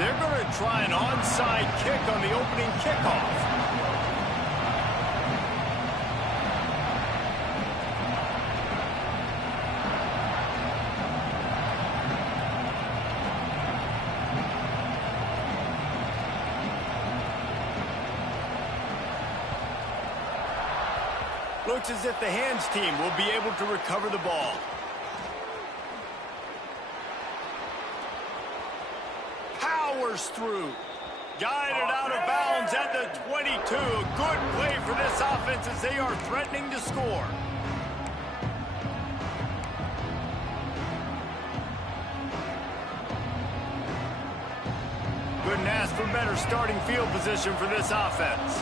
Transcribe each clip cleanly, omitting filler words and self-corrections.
They're going to try an onside kick on the opening kickoff. Looks as if the hands team will be able to recover the ball. Powers through. Guided out of bounds at the 22. A good play for this offense as they are threatening to score. Couldn't ask for better starting field position for this offense.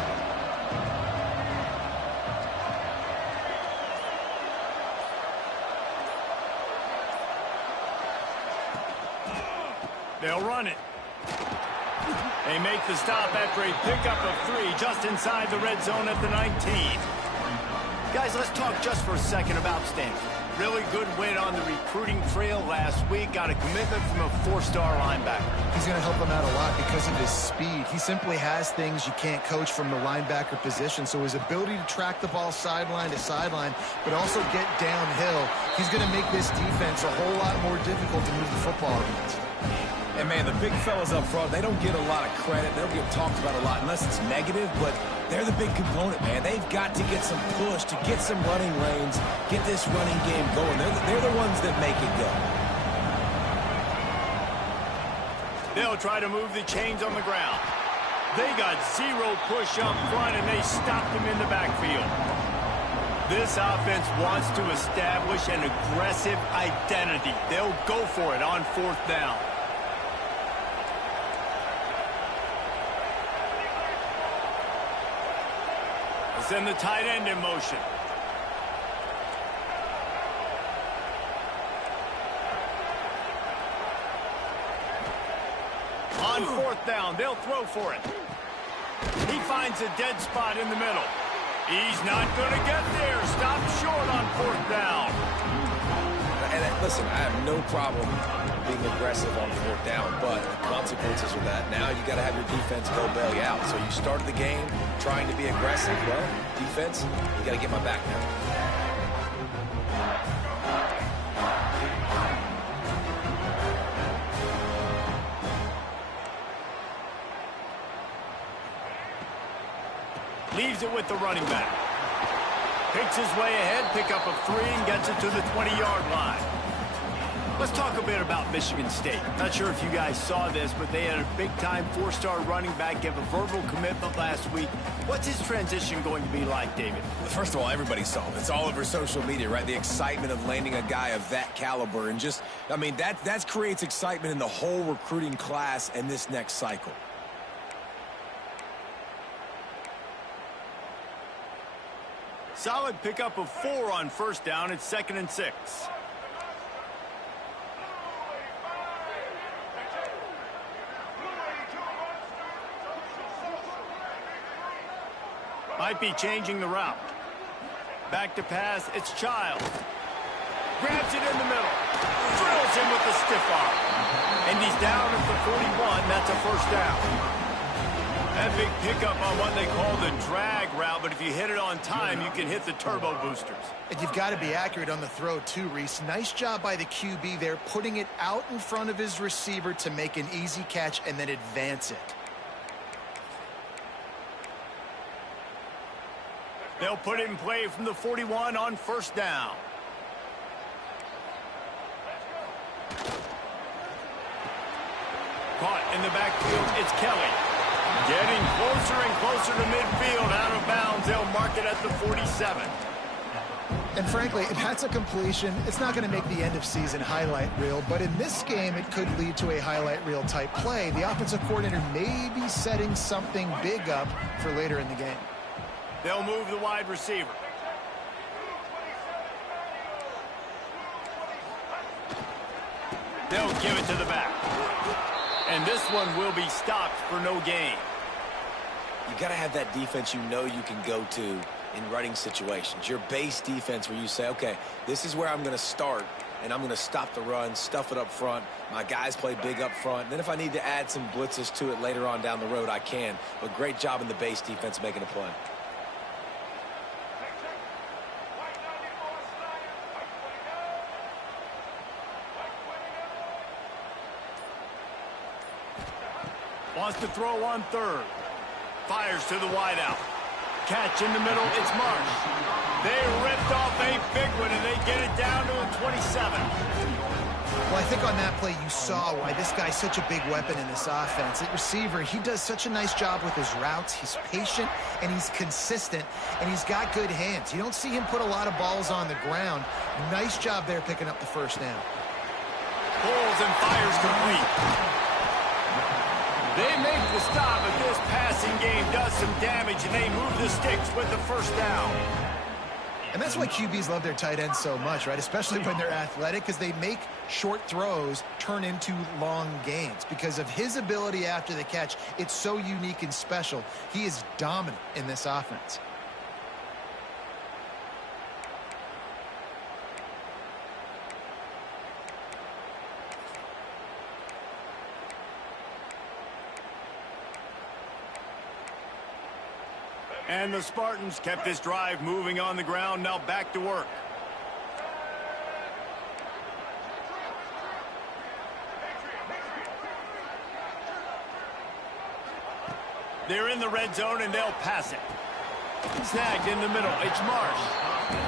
They'll run it. They make the stop after a pickup of 3 just inside the red zone at the 19. Guys, let's talk just for a second about Stanford. Really good win on the recruiting trail last week. Got a commitment from a 4-star linebacker. He's going to help them out a lot because of his speed. He simply has things you can't coach from the linebacker position. So his ability to track the ball sideline to sideline, but also get downhill, he's going to make this defense a whole lot more difficult to move the football against. And, man, the big fellas up front, they don't get a lot of credit. They don't get talked about a lot unless it's negative, but they're the big component, man. They've got to get some push, to get some running lanes, get this running game going. They're the ones that make it go. They'll try to move the chains on the ground. They got 0 push up front, and they stopped him in the backfield. This offense wants to establish an aggressive identity. They'll go for it on 4th down. Send the tight end in motion. On 4th down, they'll throw for it. He finds a dead spot in the middle. He's not going to get there. Stop short on 4th down. And listen, I have no problem being aggressive on 4th down, but the consequences of that, now you got to have your defense go bail you out. So you started the game trying to be aggressive. Well, defense, you got to get my back now. Leaves it with the running back. Picks his way ahead, pick up a 3, and gets it to the 20-yard line. Let's talk a bit about Michigan State. Not sure if you guys saw this, but they had a big-time 4-star running back give a verbal commitment last week. What's his transition going to be like, David? First of all, everybody saw it. It's all over social media, right? The excitement of landing a guy of that caliber. And just, I mean, that creates excitement in the whole recruiting class and this next cycle. Solid pickup of 4 on 1st down. It's 2nd and 6. Might be changing the route. Back to pass, it's Child. Grabs it in the middle. Drills him with the stiff arm. And he's down at the 41. That's a 1st down. That big pickup on what they call the drag route, but if you hit it on time, you can hit the turbo boosters. And you've got to be accurate on the throw too, Reese. Nice job by the QB there, putting it out in front of his receiver to make an easy catch and then advance it. They'll put it in play from the 41 on 1st down. Caught in the backfield, it's Kelly. Getting closer and closer to midfield, out of bounds. They'll mark it at the 47. And frankly, that's a completion. It's not going to make the end of season highlight reel, but in this game, it could lead to a highlight reel type play. The offensive coordinator may be setting something big up for later in the game. They'll move the wide receiver. They'll give it to the back. And this one will be stopped for no gain. You got to have that defense you know you can go to in running situations. Your base defense where you say, okay, this is where I'm going to start and I'm going to stop the run, stuff it up front. My guys play big up front. Then if I need to add some blitzes to it later on down the road, I can. But great job in the base defense making a play. Wants to throw on third. Fires to the wideout. Catch in the middle, it's Marsh. They ripped off a big one, and they get it down to a 27. Well, I think on that play you saw why this guy's such a big weapon in this offense. At receiver, he does such a nice job with his routes. He's patient, and he's consistent, and he's got good hands. You don't see him put a lot of balls on the ground. Nice job there picking up the first down. Pulls and fires complete. They make the stop, but this passing game does some damage, and they move the sticks with the first down. And that's why QBs love their tight ends so much, right? Especially when they're athletic, because they make short throws turn into long gains. Because of his ability after the catch, it's so unique and special. He is dominant in this offense. And the Spartans kept this drive moving on the ground. Now back to work. They're in the red zone, and they'll pass it. Snagged in the middle. It's Marsh.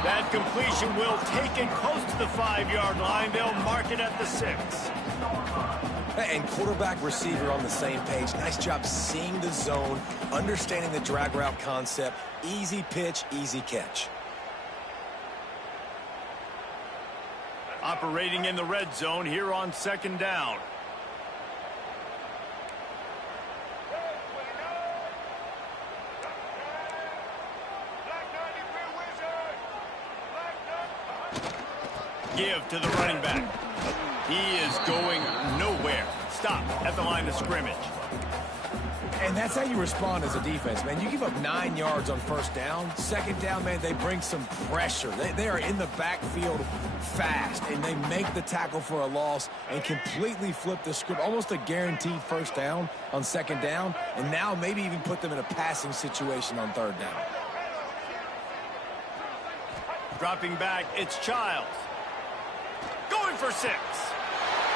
That completion will take it close to the 5-yard line. They'll mark it at the 6. And quarterback receiver on the same page. Nice job seeing the zone, understanding the drag route concept. Easy pitch, easy catch. Operating in the red zone here on second down. Give to the running back. He is going nowhere. Stop at the line of scrimmage. And that's how you respond as a defense, man. You give up 9 yards on first down. Second down, man, they bring some pressure. They are in the backfield fast, and they make the tackle for a loss and completely flip the script. Almost a guaranteed first down on second down, and now maybe even put them in a passing situation on third down. Dropping back, it's Childs. Going for 6.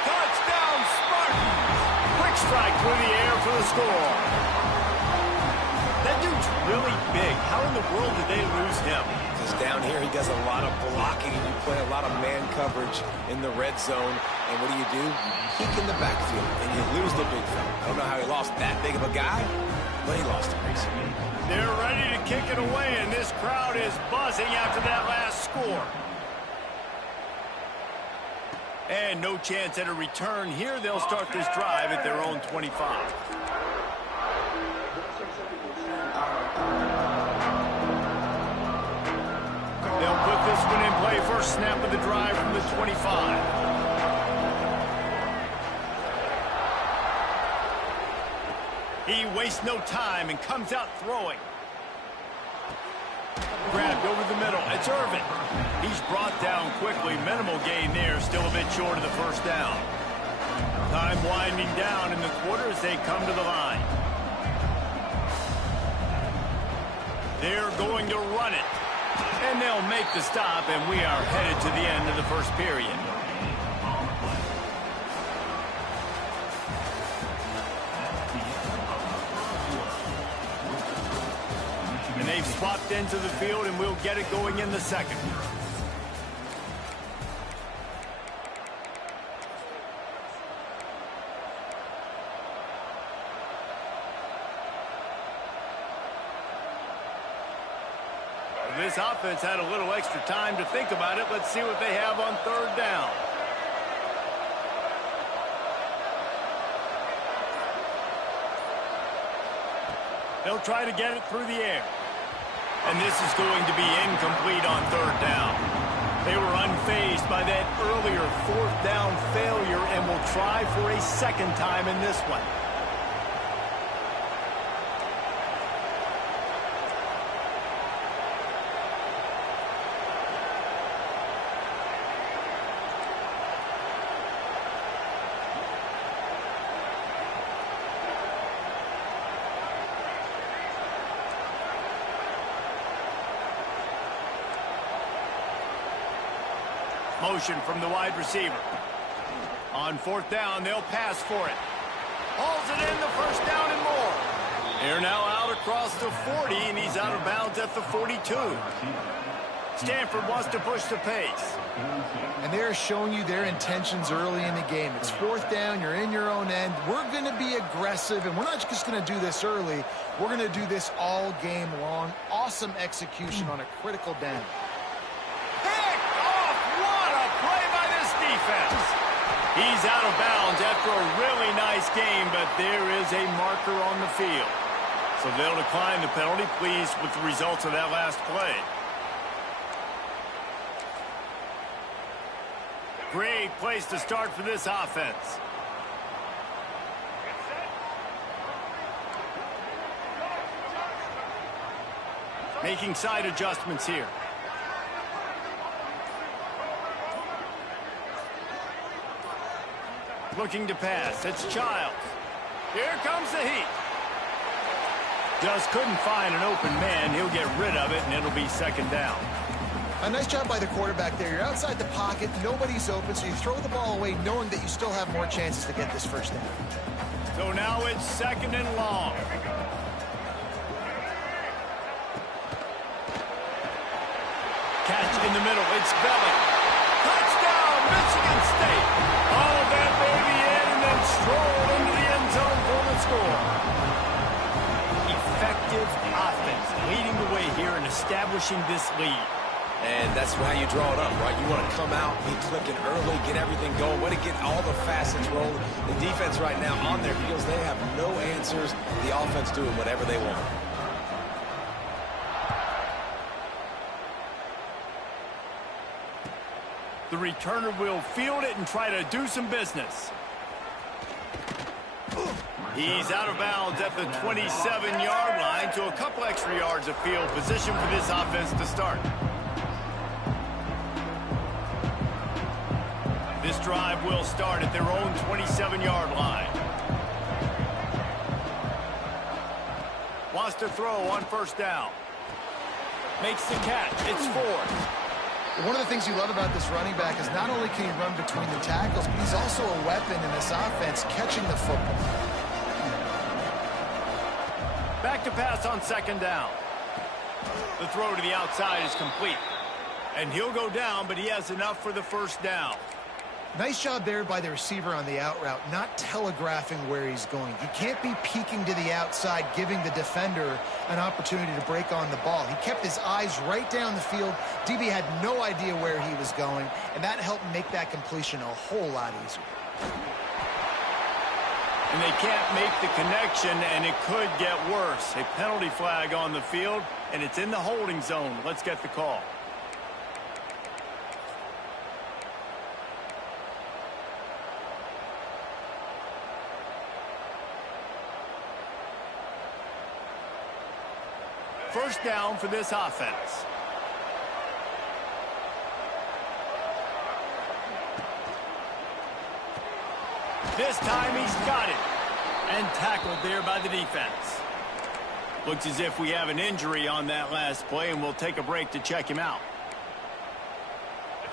Touchdown, Spartans! Quick strike through the air for the score. That dude's really big. How in the world did they lose him? Because down here he does a lot of blocking, and you play a lot of man coverage in the red zone. And what do? You peek in the backfield, and you lose the big fella. I don't know how he lost that big of a guy, but he lost it recently. They're ready to kick it away, and this crowd is buzzing after that last score. And no chance at a return here. They'll start this drive at their own 25. They'll put this one in play. First snap of the drive from the 25. He wastes no time and comes out throwing. Grabbed over the middle. It's Irvin. He's brought down quickly. Minimal gain there. Still a bit short of the first down. Time winding down in the quarter as they come to the line. They're going to run it. And they'll make the stop, and we are headed to the end of the first period. And they've swapped into the field, and we'll get it going in the second. This offense had a little extra time to think about it. Let's see what they have on third down. They'll try to get it through the air. And this is going to be incomplete on third down. They were unfazed by that earlier fourth down failure and will try for a second time in this one. Motion from the wide receiver. On fourth down, they'll pass for it. Hauls it in, the first down and more. They're now out across the 40, and he's out of bounds at the 42. Stanford wants to push the pace. And they're showing you their intentions early in the game. It's fourth down, you're in your own end. We're going to be aggressive, and we're not just going to do this early. We're going to do this all game long. Awesome execution on a critical down. Picked off! What a play by this defense! He's out of bounds after a really nice game, but there is a marker on the field. So they'll decline the penalty, pleased with the results of that last play. Great place to start for this offense. Making side adjustments here. Looking to pass. It's Childs. Here comes the heat. Just couldn't find an open man. He'll get rid of it, and it'll be second down. A nice job by the quarterback there. You're outside the pocket. Nobody's open, so you throw the ball away knowing that you still have more chances to get this first down. So now it's second and long. Catch in the middle. It's Belling. Touchdown, Michigan State. All of that baby in and then stroll into the end zone for the score. Effective offense leading the way here and establishing this lead. And that's how you draw it up, right? You want to come out, be clicking early, get everything going, want to get all the facets rolling. The defense right now on their heels, they have no answers. The offense doing whatever they want. The returner will field it and try to do some business. He's out of bounds at the 27-yard line, to a couple extra yards of field position for this offense to start. This drive will start at their own 27-yard line. Wants to throw on first down. Makes the catch. It's Ford. One of the things you love about this running back is not only can he run between the tackles, but he's also a weapon in this offense catching the football. Back to pass on second down. The throw to the outside is complete. And he'll go down, but he has enough for the first down. Nice job there by the receiver on the out route, not telegraphing where he's going. He can't be peeking to the outside, giving the defender an opportunity to break on the ball. He kept his eyes right down the field. DB had no idea where he was going, and that helped make that completion a whole lot easier. And they can't make the connection, and it could get worse. A penalty flag on the field, and it's in the holding zone. Let's get the call. First down for this offense. This time he's got it. And tackled there by the defense. Looks as if we have an injury on that last play, and we'll take a break to check him out.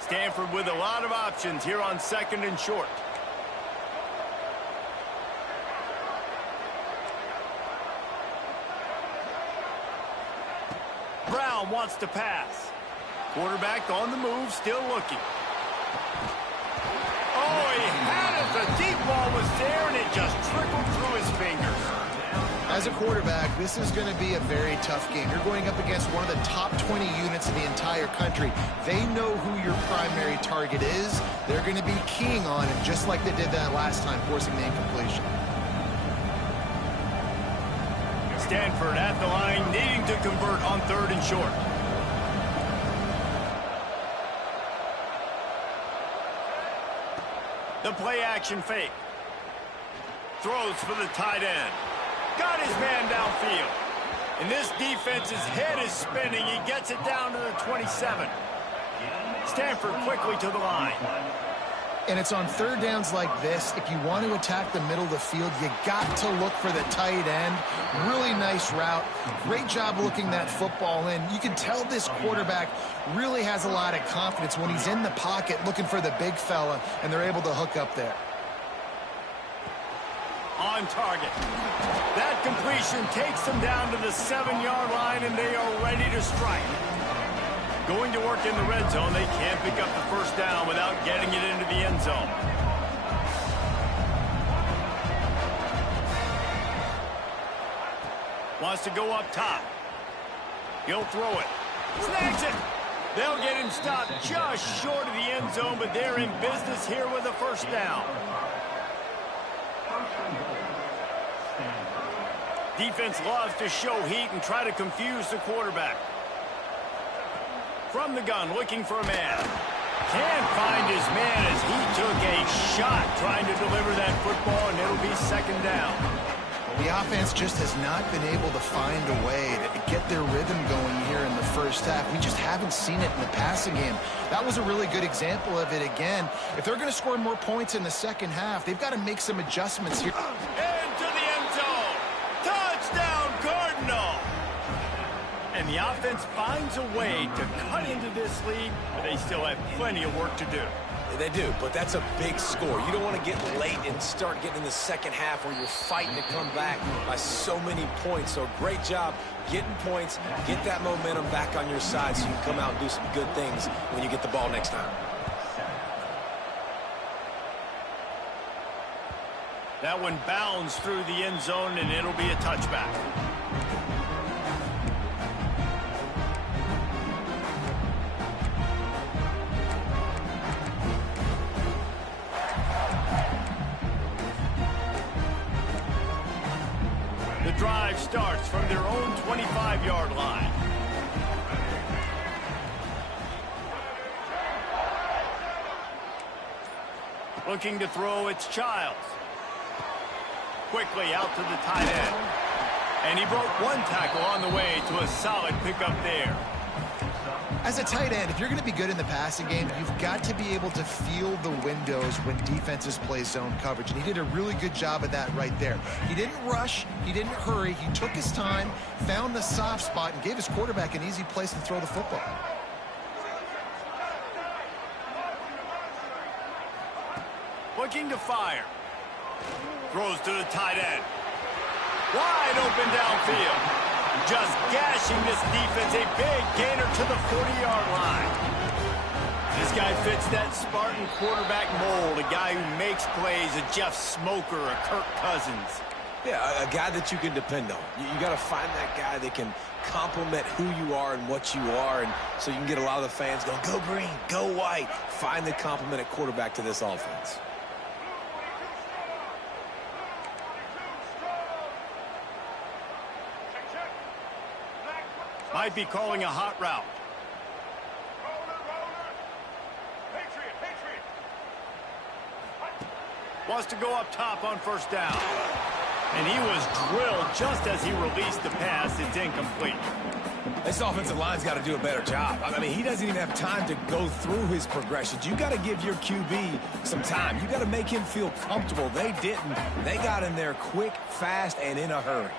Stanford with a lot of options here on second and short. Brown wants to pass. Quarterback on the move, still looking. Oh, he had it. The deep ball was there, and it just trickled through his fingers. As a quarterback, this is going to be a very tough game. You're going up against one of the top 20 units in the entire country. They know who your primary target is. They're going to be keying on him, just like they did that last time, forcing the incompletion. Stanford at the line, needing to convert on third and short. The play action fake. Throws for the tight end. Got his man downfield. And this defense's head is spinning. He gets it down to the 27. Stanford quickly to the line. And it's on third downs like this, if you want to attack the middle of the field, you got to look for the tight end. Really nice route. Great job looking that football in. You can tell this quarterback really has a lot of confidence when he's in the pocket looking for the big fella, and they're able to hook up there. On target. That completion takes them down to the 7-yard line, and they are ready to strike. Going to work in the red zone, they can't pick up the first down without getting it into the end zone. Wants to go up top. He'll throw it. Snags it. They'll get him stopped just short of the end zone, but they're in business here with a first down. Defense loves to show heat and try to confuse the quarterback. From the gun, looking for a man. Can't find his man as he took a shot trying to deliver that football, and it'll be second down. The offense just has not been able to find a way to get their rhythm going here in the first half. We just haven't seen it in the passing game. That was a really good example of it again. If they're going to score more points in the second half, they've got to make some adjustments here. Into the end zone. Touchdown, Cardinal. And the offense finds a way to cut into this lead, but they still have plenty of work to do. They do, but that's a big score. You don't want to get late and start getting in the second half where you're fighting to come back by so many points. So great job getting points, get that momentum back on your side so you can come out and do some good things when you get the ball next time. That one bounds through the end zone, and it'll be a touchback. The drive starts from their own 25-yard line. Looking to throw, it's Childs. Quickly out to the tight end. And he broke one tackle on the way to a solid pickup there. As a tight end, if you're going to be good in the passing game, you've got to be able to feel the windows when defenses play zone coverage. And he did a really good job of that right there. He didn't rush. He didn't hurry. He took his time, found the soft spot, and gave his quarterback an easy place to throw the football. Looking to fire. Throws to the tight end. Wide open downfield. Just gashing this defense. A big gainer to the 40-yard line. This guy fits that Spartan quarterback mold. A guy who makes plays, a Jeff Smoker, a Kirk Cousins. Yeah, a guy that you can depend on. You got to find that guy that can complement who you are and what you are, and so you can get a lot of the fans going, go green, go white. Find the complement at quarterback to this offense. Might be calling a hot route. Wants to go up top on first down. And he was drilled just as he released the pass. It's incomplete. This offensive line's got to do a better job. I mean, he doesn't even have time to go through his progressions. You got to give your QB some time. You got to make him feel comfortable. They didn't. They got in there quick, fast, and in a hurry.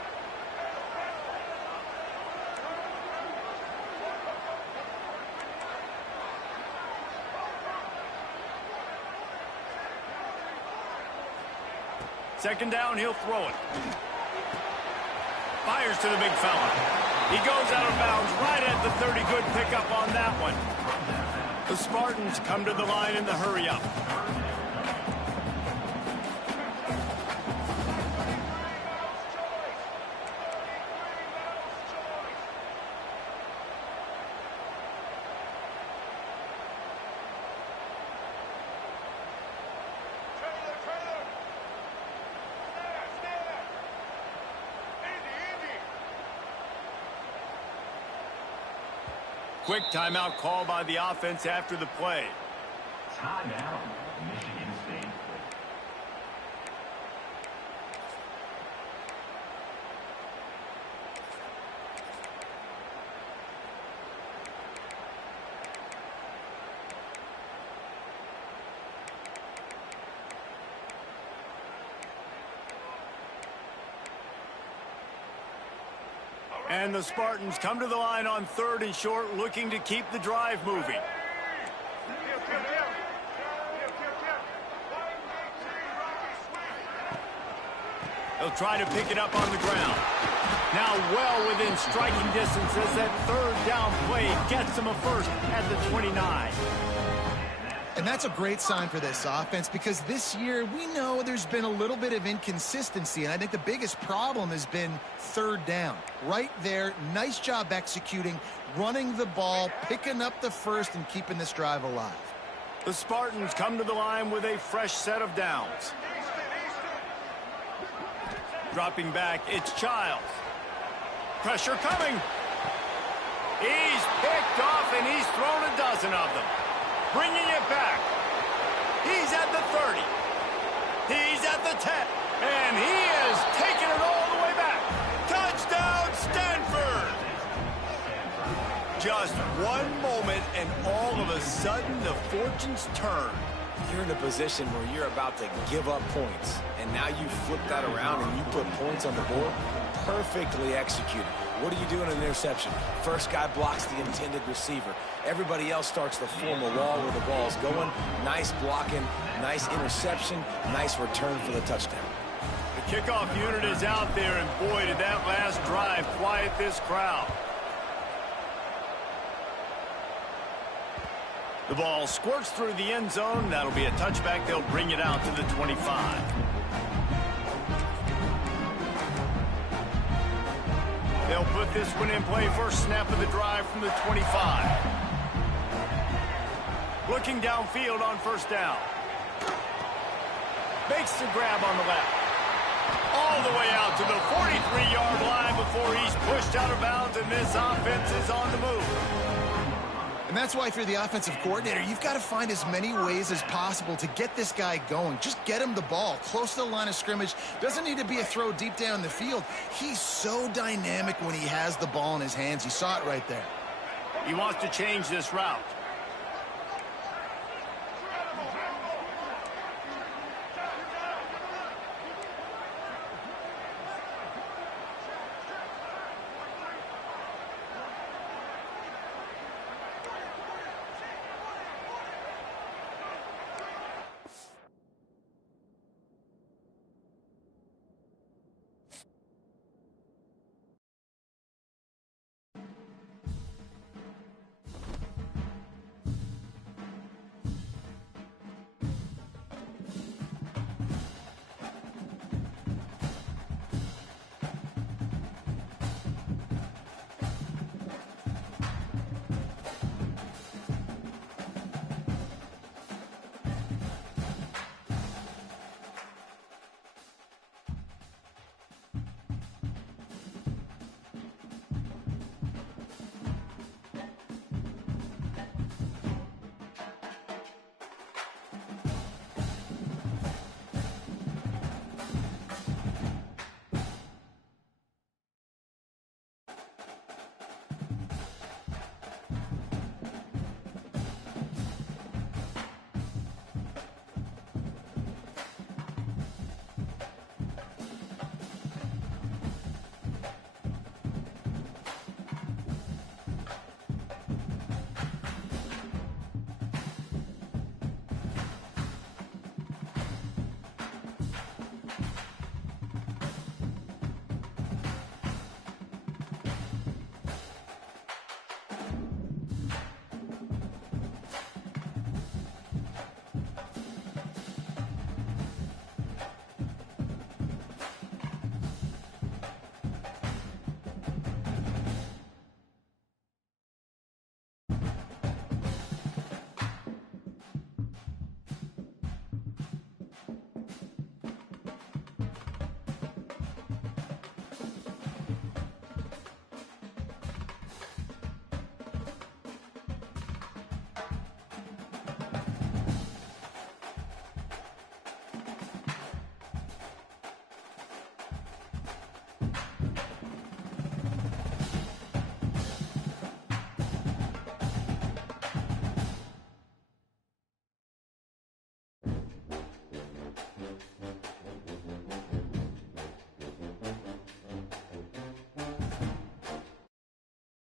Second down, he'll throw it. Fires to the big fella. He goes out of bounds right at the 30. Good pickup on that one. The Spartans come to the line in the hurry-up. Quick timeout call by the offense after the play. Timeout, Michigan State. And the Spartans come to the line on 3rd and short, looking to keep the drive moving. They'll try to pick it up on the ground. Now well within striking distance as that 3rd down play gets them a first at the 29. And that's a great sign for this offense, because this year we know there's been a little bit of inconsistency, and I think the biggest problem has been 3rd down. Right there, nice job executing, running the ball, picking up the first, and keeping this drive alive. The Spartans come to the line with a fresh set of downs. Dropping back, it's Childs. Pressure coming. He's picked off, and he's thrown a dozen of them. Bringing it back. He's at the 30. He's at the 10. And he is taking it all the way back. Touchdown, Stanford! Just one moment, and all of a sudden, the fortunes turn. You're in a position where you're about to give up points, and now you flip that around and you put points on the board. Perfectly executed. What do you do in an interception? First guy blocks the intended receiver. Everybody else starts to form a wall where the ball's going. Nice blocking, nice interception, nice return for the touchdown. The kickoff unit is out there, and boy, did that last drive quiet this crowd. The ball squirts through the end zone. That'll be a touchback. They'll bring it out to the 25. They'll put this one in play. First snap of the drive from the 25. Looking downfield on 1st down. Makes the grab on the left. All the way out to the 43-yard line before he's pushed out of bounds, and this offense is on the move. And that's why, if you're the offensive coordinator, you've got to find as many ways as possible to get this guy going. Just get him the ball close to the line of scrimmage. Doesn't need to be a throw deep down the field. He's so dynamic when he has the ball in his hands. You saw it right there. He wants to change this route.